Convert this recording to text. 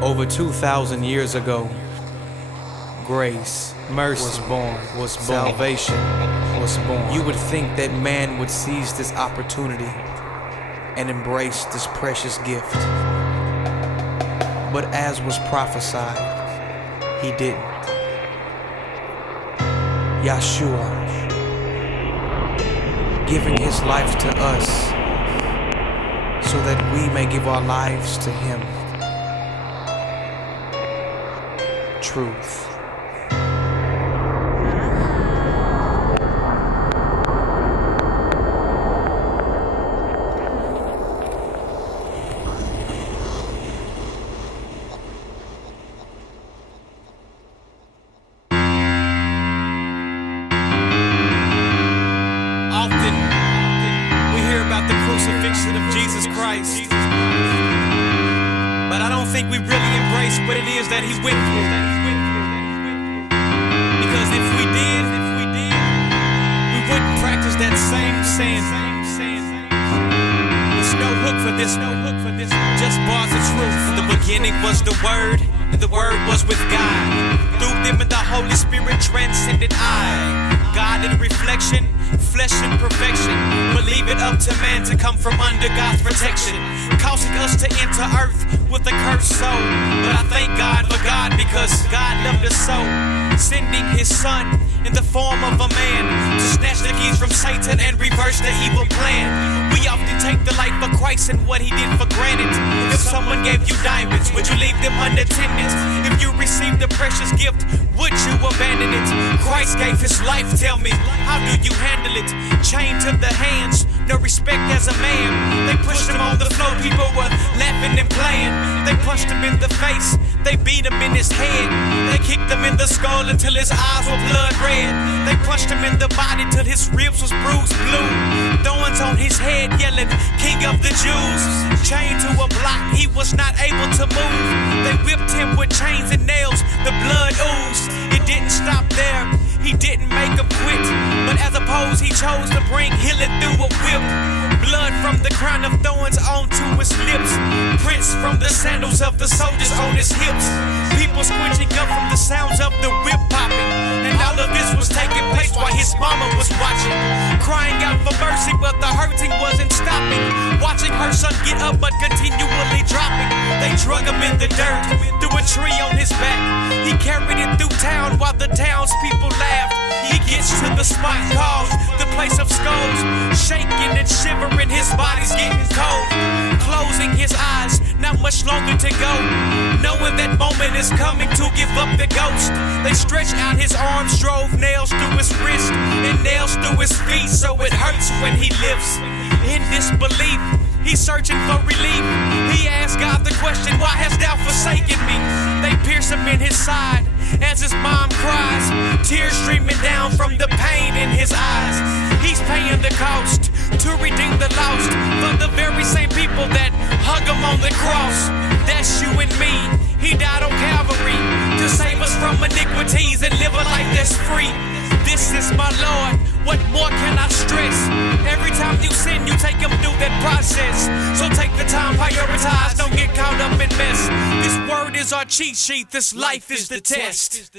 Over 2,000 years ago, grace, mercy was born, salvation was born. You would think that man would seize this opportunity and embrace this precious gift. But as was prophesied, he didn't. Yahshua, giving his life to us so that we may give our lives to him. Truth. Often we hear about the crucifixion of Jesus Christ, but I don't think we really embrace what it is that he went through. Because if we did, we wouldn't practice that same sin. There's no hook for this, just bars of truth. The beginning was the Word, and the Word was with God. Through them and the Holy Spirit transcended I. God in reflection, flesh in perfection. Believe it up to man to come from under God's protection, causing us to enter earth with a cursed soul. But I thank God for God, because God loved us so, sending his son in the form of a man to snatch the keys from Satan and reverse the evil plan. We often take the life of Christ and what he did for granted. If someone gave you diamonds, would you leave them unattended? If you received a precious gift, would you abandon it? Christ gave his life, tell me, how do you handle it? Chained to the hands, no respect as a man. They pushed him on the floor, people were laughing and playing. They punched him in the face, they beat him in his head. They kicked him in the skull until his eyes were blood red. They punched him in the body till his ribs was bruised blue. Thorns on his head, yelling, King of the Jews. Chained to a block, he was not able to move. They whipped him with chains and nails, the blood oozed. It didn't stop there, he didn't make him quit, but as opposed he chose to bring healing through a whip. Blood from the crown of thorns onto his lips, prints from the sandals of the soldiers on his hips. People squinching up from the sounds of the whip popping, and all of this was taking place while his mama was watching, crying out for mercy, but the hurting wasn't stopping. Watching her son get up but continually dropping. They drug him in the dirt, threw a tree on his back. He carried it through town while the townspeople laughed. He gets to the spot called the place of skulls, shaking and shivering, his body's getting cold. Closing his eyes, not much longer to go, knowing that moment is coming to give up the ghost. They stretch out his arms, drove nails through his wrist and nails through his feet, so it hurts when he lifts. In disbelief, he's searching for relief. He asks God the question, why hast thou forsaken me? They pierce him in his side as his mom cries, tears streaming down from the pain in his eyes. He's paying the cost to redeem the lost for the very same people that hung him on the cross. That's you and me. He died on Calvary to save us from iniquities and live a life that's free. This is my Lord, what more can I stress? Every time you sin, you take him through that process. So take the time, prioritize, don't get caught up in mess. This word is our cheat sheet, this life is the test.